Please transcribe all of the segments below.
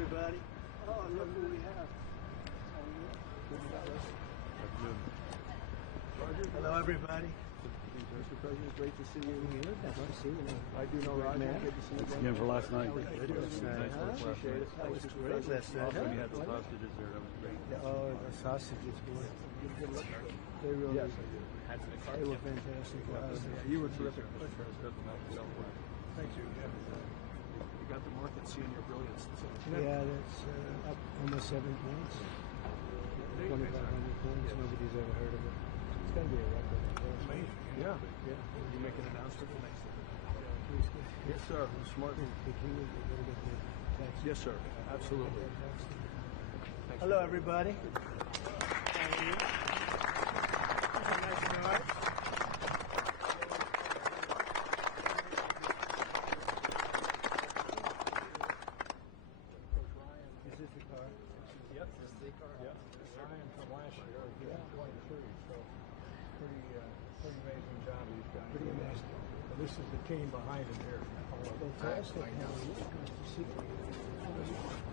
everybody. Oh, look who we have. Hello, everybody. Mr. President, great to see you here. Nice to see you. I do know Roger. Good to see you again. For last night. Appreciate it. That was great last night. We had the sausages there. That was great. Oh, the sausages, boy. They really they were fantastic. You were terrific. Thank you. You got the market seeing your brilliance. Yeah, that's up almost 7 points. 2,500 points. Nobody's ever heard of it. It's going to be a record. Amazing. Yeah. You make an announcement the next day. Yes, sir. Smart. Yes, sir. Absolutely. Hello, everybody. How are you? Nice start. Is this your car? Yep, this is the car. Yep. Ryan from last year, he had 23, so pretty amazing job he's done. Pretty amazing. Well, this is the team behind him here. Fantastic.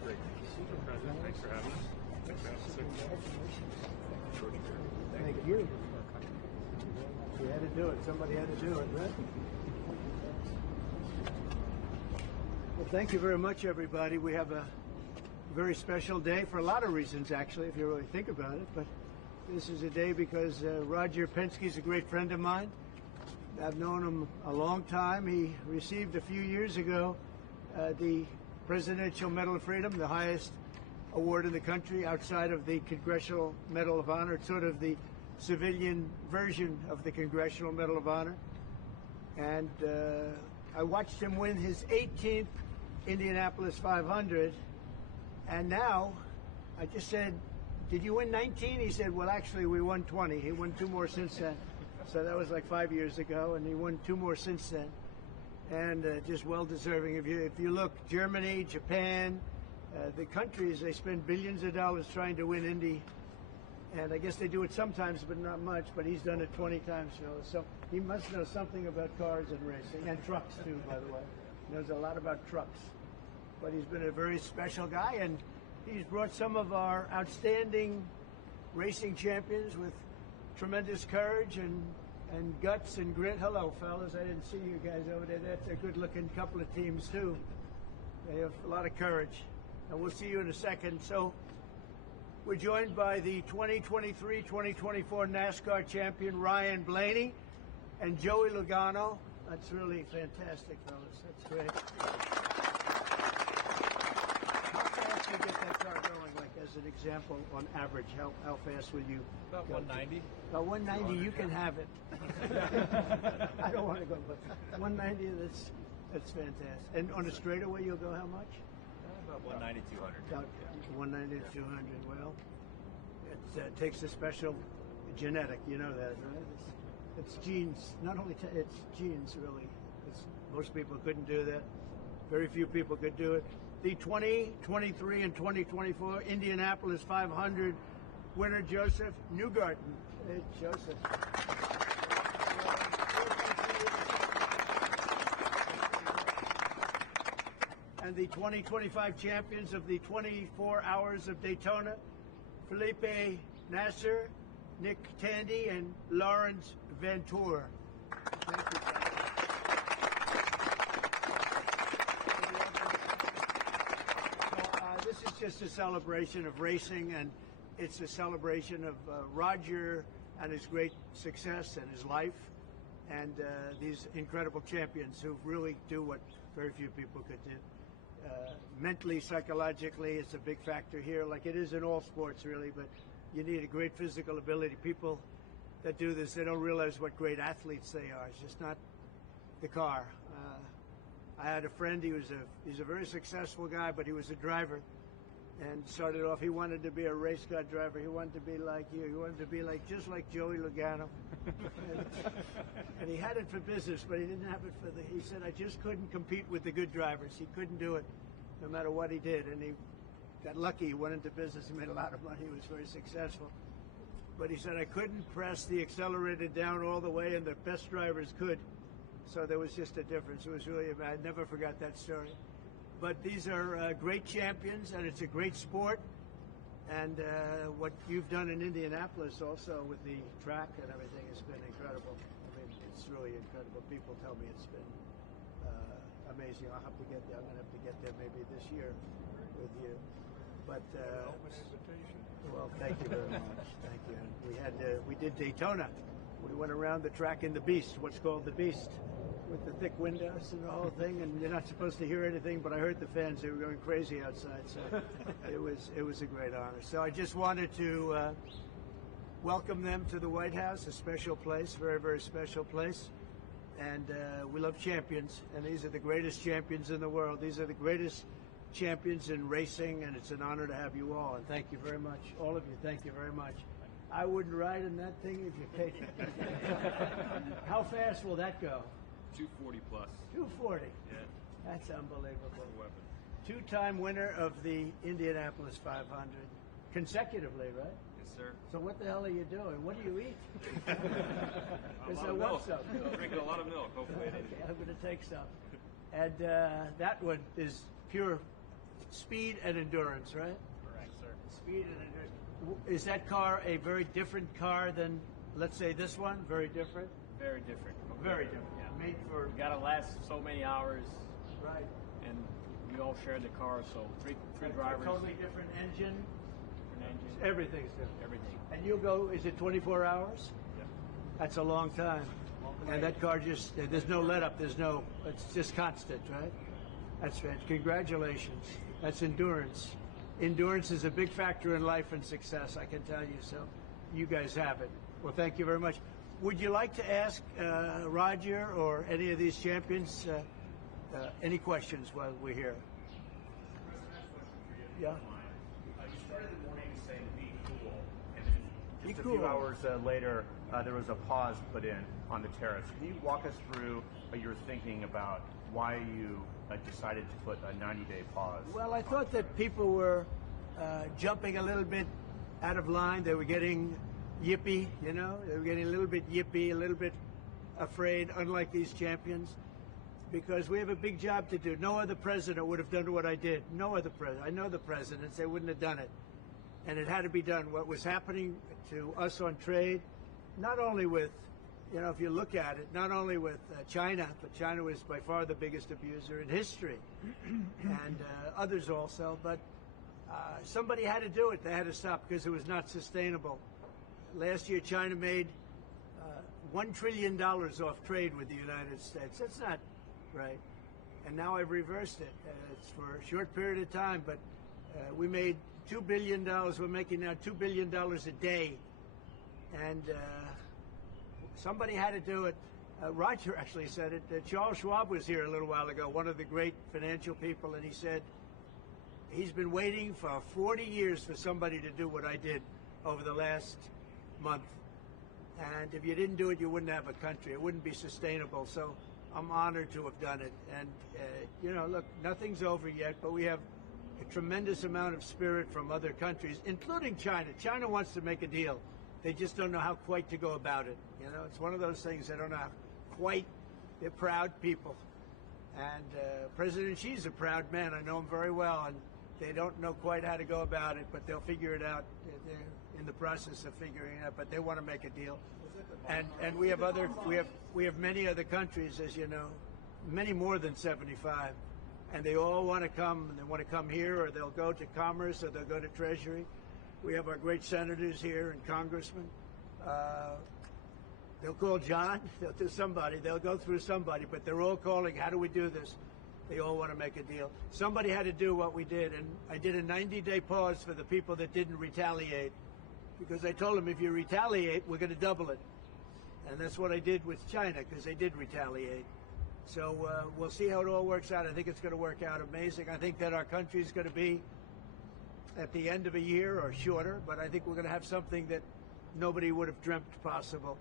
Great. Mr. President, thanks for having us. Thanks for having us. Thank you. We had to do it. Somebody had to do it, right? Well, thank you very much, everybody. We have a very special day for a lot of reasons, actually, if you really think about it. But this is a day because Roger Penske is a great friend of mine. I've known him a long time. He received a few years ago the Presidential Medal of Freedom, the highest award in the country outside of the Congressional Medal of Honor. It's sort of the civilian version of the Congressional Medal of Honor. And I watched him win his 18th Indianapolis 500. And now, I just said, did you win 19? He said, well, actually, we won 20. He won 2 more since then. So that was like 5 years ago, and he won 2 more since then. And just well-deserving. If you look, Germany, Japan, the countries, they spend billions of dollars trying to win Indy. And I guess they do it sometimes, but not much. But he's done it 20 times, so he must know something about cars and racing, and trucks, too, by the way. He knows a lot about trucks. But he's been a very special guy, and he's brought some of our outstanding racing champions with tremendous courage and guts and grit. Hello, fellas. I didn't see you guys over there. That's a good-looking couple of teams, too. They have a lot of courage. And we'll see you in a second. So we're joined by the 2023-2024 NASCAR champion, Ryan Blaney, and Joey Logano. That's really fantastic, fellas. That's great. You get that car going, like as an example, on average, how fast will you About 190. About 190, you can have it. I don't want to go, but 190, that's fantastic. And on a straightaway, you'll go how much? About 190, 200. About 190 to 200. Well, it takes a special genetic, you know that, right? It's genes. Not only it's genes, really. Most people couldn't do that. Very few people could do it. The 2023 and 2024 Indianapolis 500 winner, Joseph Newgarden. Hey, Joseph. And the 2025 champions of the 24 Hours of Daytona, Felipe Nasser, Nick Tandy, and Lawrence Ventura. Thank you. This is just a celebration of racing, and it's a celebration of Roger and his great success and his life, and these incredible champions who really do what very few people could do. Mentally, psychologically, it's a big factor here, like it is in all sports, really, but you need a great physical ability. People that do this, they don't realize what great athletes they are. It's just not the car. I had a friend, he's a very successful guy, but he was a driver. And started off, he wanted to be a race car driver. He wanted to be like you. He wanted to be just like Joey Logano. and he had it for business, but he didn't have it for he said, I just couldn't compete with the good drivers. He couldn't do it no matter what he did. And he got lucky. He went into business. He made a lot of money. He was very successful. But he said, I couldn't press the accelerator down all the way, and the best drivers could. So there was just a difference. It was really, I never forgot that story. But these are great champions, and it's a great sport. And what you've done in Indianapolis also with the track and everything has been incredible. I mean, it's really incredible. People tell me it's been amazing. I'll have to get there. I'm going to have to get there maybe this year with you. But Open invitation. well, thank you very much. Thank you. And we did Daytona. We went around the track in the Beast, what's called the Beast, with the thick windows and the whole thing. And you're not supposed to hear anything, but I heard the fans. They were going crazy outside. So it was a great honor. So I just wanted to welcome them to the White House, a special place, very, very special place. And we love champions, and these are the greatest champions in the world. These are the greatest champions in racing, and it's an honor to have you all. And thank you very much, all of you. Thank you very much. I wouldn't ride in that thing if you paid me. How fast will that go? 240 plus. 240. Yeah. That's unbelievable. A weapon. Two-time winner of the Indianapolis 500 consecutively, right? Yes, sir. So what the hell are you doing? What do you eat? A Because lot I of want milk. some. Drinking a lot of milk. Hopefully, Okay, I'm going to take some. And that one is pure speed and endurance, right? Correct, sir. Speed and endurance. Is that car a very different car than, let's say, this one? Very different? Very different. Very different. Yeah. Made for... You gotta last so many hours, Right. and we all share the car, so three A drivers, totally different engine. different engine, Everything's different. everything. And you'll go, is it 24 hours? Yeah. That's a long time. And that car just, there's no let up, it's just constant, right? That's fantastic. Congratulations. That's endurance. Endurance is a big factor in life and success, I can tell you. So you guys have it. Well, thank you very much. Would you like to ask Roger or any of these champions any questions while we're here? Yeah. You started the morning saying be cool, and then Be just a cool. few hours later, there was a pause put in on the tariffs. Can you walk us through your thinking about why you decided to put a 90-day pause? Well, I thought that people were jumping a little bit out of line. They were getting yippy, you know. They were getting a little bit yippy, a little bit afraid, unlike these champions, because we have a big job to do. No other president would have done what I did. No other president. I know the presidents. They wouldn't have done it. And it had to be done. What was happening to us on trade, not only with, you know, if you look at it, not only with China, but China was by far the biggest abuser in history, and others also, but somebody had to do it. They had to stop because it was not sustainable. Last year, China made $1 trillion off trade with the United States. That's not right. And now I've reversed it. It's for a short period of time, but we made $2 billion. We're making now $2 billion a day. And somebody had to do it. Roger actually said it. Charles Schwab was here a little while ago, one of the great financial people, and he said he's been waiting for 40 years for somebody to do what I did over the last month. And if you didn't do it, you wouldn't have a country. It wouldn't be sustainable. So I'm honored to have done it. And, you know, look, nothing's over yet, but we have a tremendous amount of spirit from other countries, including China. China wants to make a deal. They just don't know how quite to go about it. You know, it's one of those things they don't know how quite. They're proud people. And President Xi's a proud man. I know him very well. And they don't know quite how to go about it, but they'll figure it out. They're in the process of figuring it out, but they want to make a deal. And we have many other countries, as you know, many more than 75, and they all want to come. And they want to come here, or they'll go to Commerce, or they'll go to Treasury. We have our great senators here and congressmen. They'll call John. They'll do somebody. They'll go through somebody, but they're all calling. How do we do this? They all want to make a deal. Somebody had to do what we did, and I did a 90-day pause for the people that didn't retaliate, because I told them if you retaliate, we're going to double it. And that's what I did with China, because they did retaliate. So we'll see how it all works out. I think it's going to work out amazing. I think that our country is going to be at the end of a year or shorter, but I think we're going to have something that nobody would have dreamt possible.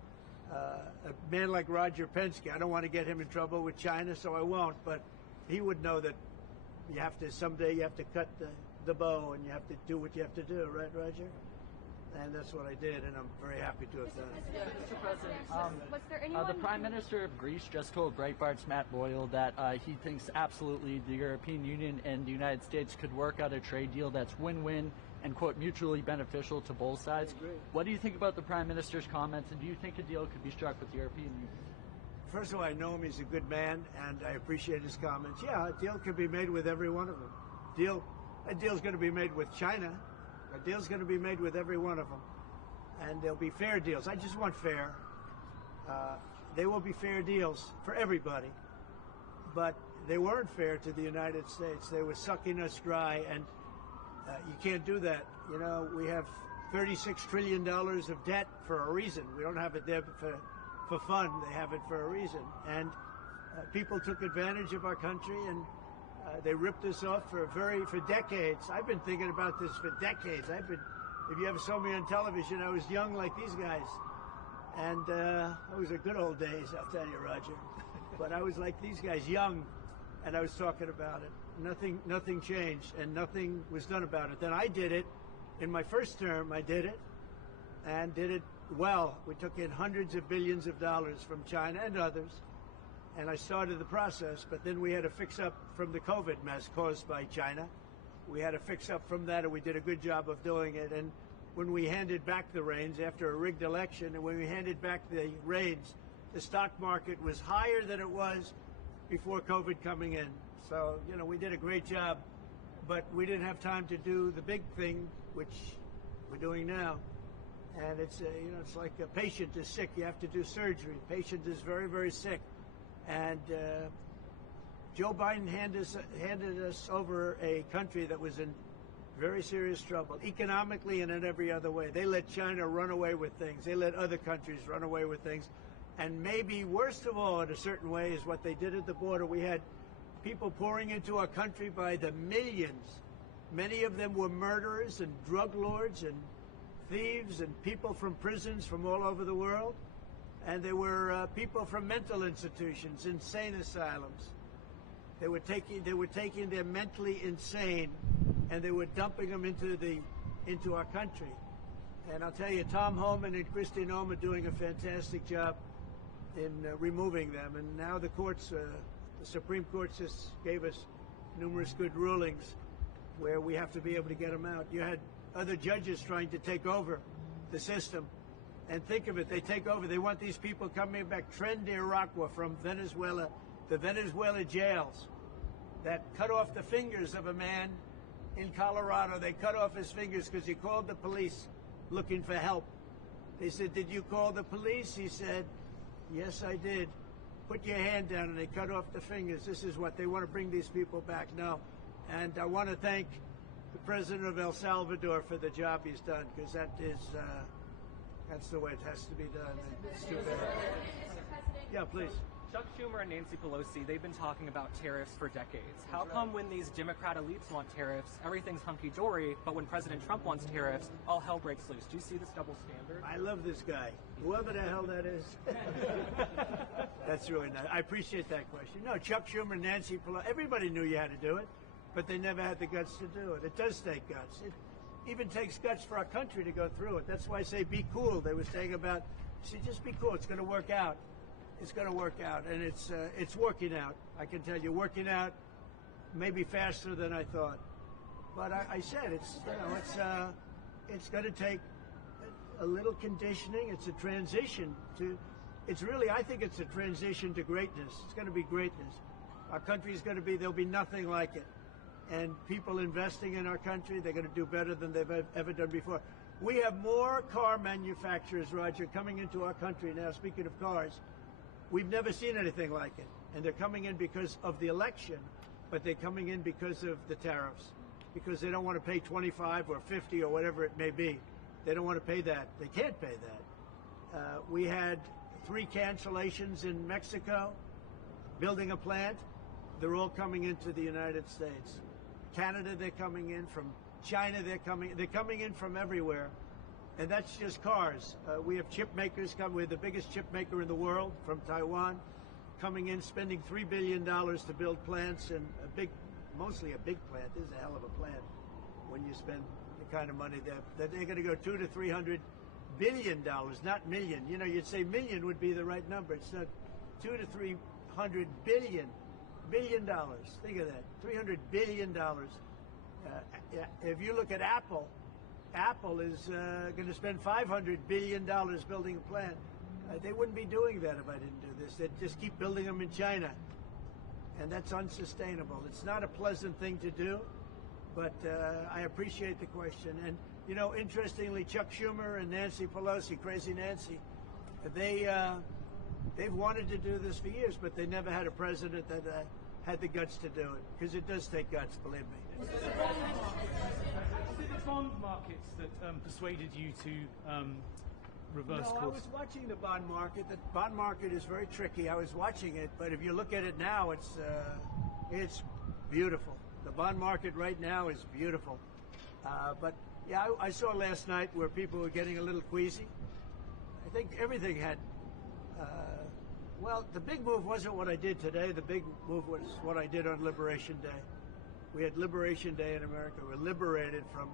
A man like Roger Penske, I don't want to get him in trouble with China, so I won't, but he would know that someday you have to cut the bow and you have to do what you have to do, right, Roger? And that's what I did, and I'm very happy to have done it. Mr. President, Was there anyone the Prime Minister of Greece just told Breitbart's Matt Boyle that he thinks absolutely the European Union and the United States could work out a trade deal that's win-win and, quote, mutually beneficial to both sides. What do you think about the Prime Minister's comments, and do you think a deal could be struck with the European Union? First of all, I know him. He's a good man, and I appreciate his comments. Yeah, a deal could be made with every one of them. A deal's going to be made with China. A deal's going to be made with every one of them. And there'll be fair deals. I just want fair. They will be fair deals for everybody. But they weren't fair to the United States. They were sucking us dry, and you can't do that. You know, we have $36 trillion of debt for a reason. We don't have it there for fun. They have it for a reason. And people took advantage of our country, and they ripped us off for decades. I've been thinking about this for decades. If you ever saw me on television, I was young like these guys. And those are good old days, I'll tell you, Roger. But I was like these guys, young, and I was talking about it. Nothing changed, and nothing was done about it. Then I did it. In my first term, I did it, and did it well. We took in hundreds of billions of dollars from China and others, and I started the process, but then we had to fix up from the COVID mess caused by China. We had to fix up from that, and we did a good job of doing it. And when we handed back the reins after a rigged election, and when we handed back the reins, the stock market was higher than it was before COVID coming in. So, you know, we did a great job, but we didn't have time to do the big thing, which we're doing now. And it's, it's like a patient is sick. You have to do surgery. Patient is very, very sick. And Joe Biden handed us over a country that was in very serious trouble, economically and in every other way. They let China run away with things. They let other countries run away with things. And maybe worst of all, in a certain way, is what they did at the border. We had people pouring into our country by the millions. Many of them were murderers and drug lords and thieves and people from prisons from all over the world. And there were people from mental institutions, insane asylums. They were taking their mentally insane, and they were dumping them into our country. And I'll tell you, Tom Homan and Kristi Noem are doing a fantastic job in removing them. And now the courts, the Supreme Court just gave us numerous good rulings where we have to be able to get them out. You had other judges trying to take over the system. And think of it, they take over. They want these people coming back. Tren de Aragua from Venezuela, the Venezuela jails that cut off the fingers of a man in Colorado. They cut off his fingers because he called the police looking for help. They said, "Did you call the police?" He said, "Yes, I did." "Put your hand down," and they cut off the fingers. This is what they want to bring these people back now. And I want to thank the president of El Salvador for the job he's done, because that's the way it has to be done. It's too bad. Yeah, please. Chuck Schumer and Nancy Pelosi, they've been talking about tariffs for decades. How come when these Democrat elites want tariffs, everything's hunky-dory, but when President Trump wants tariffs, all hell breaks loose? Do you see this double standard? I love this guy, whoever the hell that is. That's really nice. I appreciate that question. No, Chuck Schumer and Nancy Pelosi, everybody knew you had to do it, but they never had the guts to do it. It does take guts. It even takes guts for our country to go through it. That's why I say be cool. They were saying about, just be cool. It's going to work out. It's going to work out, and it's working out. I can tell you, working out maybe faster than I thought. But I said it's going to take a little conditioning. It's a transition to. It's really, I think it's a transition to greatness. It's going to be greatness. Our country is going to be. There'll be nothing like it. And people investing in our country, they're going to do better than they've ever done before. We have more car manufacturers, Roger, coming into our country now. Speaking of cars, we've never seen anything like it. And they're coming in because of the election, but they're coming in because of the tariffs, because they don't want to pay 25 or 50 or whatever it may be. They don't want to pay that. They can't pay that. We had 3 cancellations in Mexico, building a plant. They're all coming into the United States. Canada, they're coming in. From China, they're coming in from everywhere. And that's just cars. We have chip makers coming. We're the biggest chip maker in the world, from Taiwan, coming in, spending $3 billion to build plants, and mostly a big plant. This is a hell of a plant when you spend kind of money that they're going to go $200 to $300 billion, not million. You know, you'd say million would be the right number. It's not. $200 to $300 billion dollars. Think of that, $300 billion. If you look at Apple, Apple is going to spend $500 billion building a plant. They wouldn't be doing that if I didn't do this. They'd just keep building them in China, and that's unsustainable. It's not a pleasant thing to do, but I appreciate the question. And you know, interestingly, Chuck Schumer and Nancy Pelosi, Crazy Nancy, they've wanted to do this for years, but they never had a president that had the guts to do it, because it does take guts, believe me. Was it the bond markets that persuaded you to reverse No, course? I was watching the bond market. The bond market is very tricky. I was watching it, but if you look at it now, it's beautiful. The bond market right now is beautiful. But yeah, I saw last night where people were getting a little queasy. I think everything had. Well, the big move wasn't what I did today. The big move was what I did on Liberation Day. We had Liberation Day in America. We're liberated from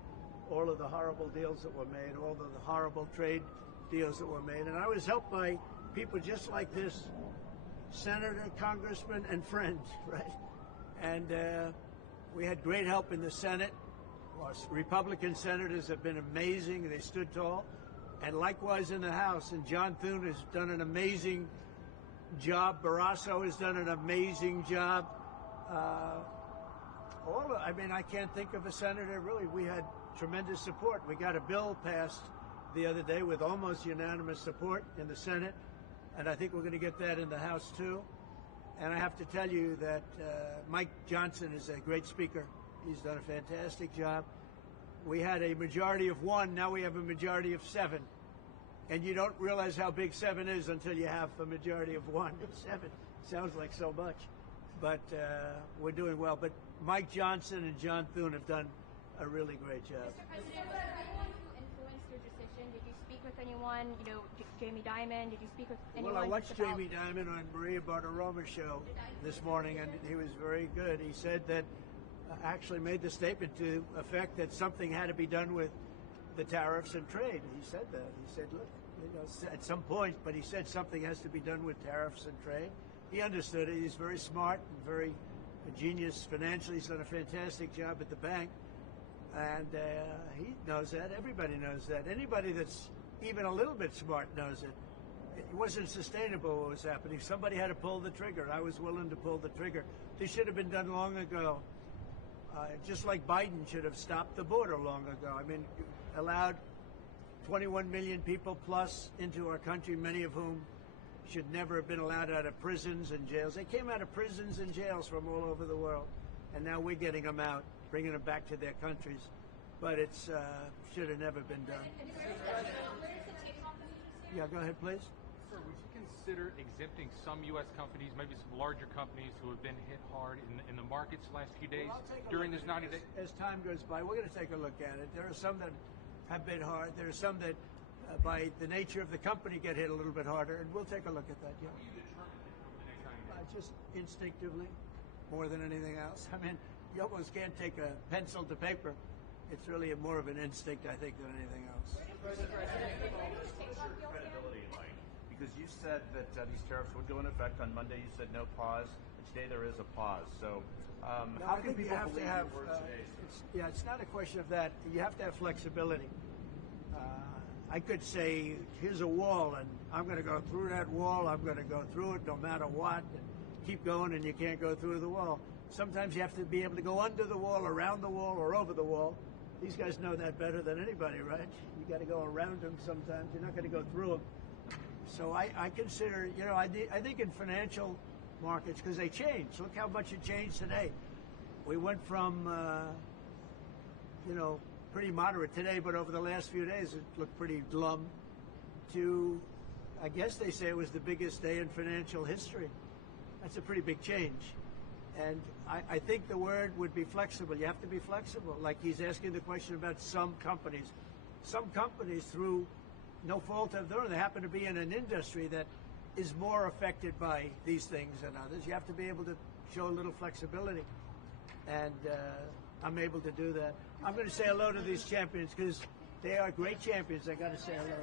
all of the horrible deals that were made, all of the horrible trade deals that were made. And I was helped by people just like this, senator, congressman, and friends, right? And we had great help in the Senate. Our Republican senators have been amazing. They stood tall. And likewise in the House. And John Thune has done an amazing job. Barrasso has done an amazing job. I can't think of a senator, really. We had tremendous support. We got a bill passed the other day with almost unanimous support in the Senate, and I think we're going to get that in the House too. And I have to tell you that Mike Johnson is a great speaker. He's done a fantastic job. We had a majority of 1, now we have a majority of 7. And you don't realize how big 7 is until you have a majority of 1. 7 sounds like so much. But we're doing well. But Mike Johnson and John Thune have done a really great job. Mr. President, was there anyone who influenced your decision? Did you speak with anyone? You know, Jamie Dimon? Did you speak with anyone? Well, I watched Jamie Dimon on Maria Bartiromo's show this morning, and he was very good. He said that actually made the statement to effect that something had to be done with the tariffs and trade. He said that. He said, look, you know, at some point, but he said something has to be done with tariffs and trade. He understood it. He's very smart and very a genius financially. He's done a fantastic job at the bank. And he knows that. Everybody knows that. Anybody that's even a little bit smart knows it. It wasn't sustainable what was happening. Somebody had to pull the trigger. I was willing to pull the trigger. This should have been done long ago. Just like Biden should have stopped the border long ago. I mean, allowed 21 million people plus into our country, many of whom should never have been allowed out of prisons and jails. They came out of prisons and jails from all over the world, and now we're getting them out, bringing them back to their countries. But it's should have never been done. Yeah, go ahead, please. Sir, would you consider exempting some U.S. companies, maybe some larger companies who have been hit hard in the markets the last few days during this 90 days? As time goes by, we're going to take a look at it. There are some that have been hard. There are some that, by the nature of the company, get hit a little bit harder, and we'll take a look at that. Yeah. How do you determine that over the next 90 days? Just instinctively, more than anything else. I mean, you almost can't take a pencil to paper. It's really more of an instinct, I think, than anything else. What's your credibility like? Because you said that these tariffs would go in effect on Monday. You said no pause. And today there is a pause. So how can people believe your words today? It's not a question of that. You have to have flexibility. I could say, here's a wall, and I'm going to go through that wall. I'm going to go through it no matter what. And keep going, and you can't go through the wall. Sometimes you have to be able to go under the wall, around the wall, or over the wall. These guys know that better than anybody, right? You got to go around them sometimes. You're not going to go through them. So I consider, you know, I think in financial markets, because they change. Look how much it changed today. We went from, pretty moderate today, but over the last few days it looked pretty glum, to, I guess they say it was the biggest day in financial history. That's a pretty big change. And I think the word would be flexible. You have to be flexible. Like he's asking the question about some companies. Some companies, through no fault of their own, they happen to be in an industry that is more affected by these things than others. You have to be able to show a little flexibility. And I'm able to do that. I'm going to say hello to these champions because they are great champions. I got to say hello.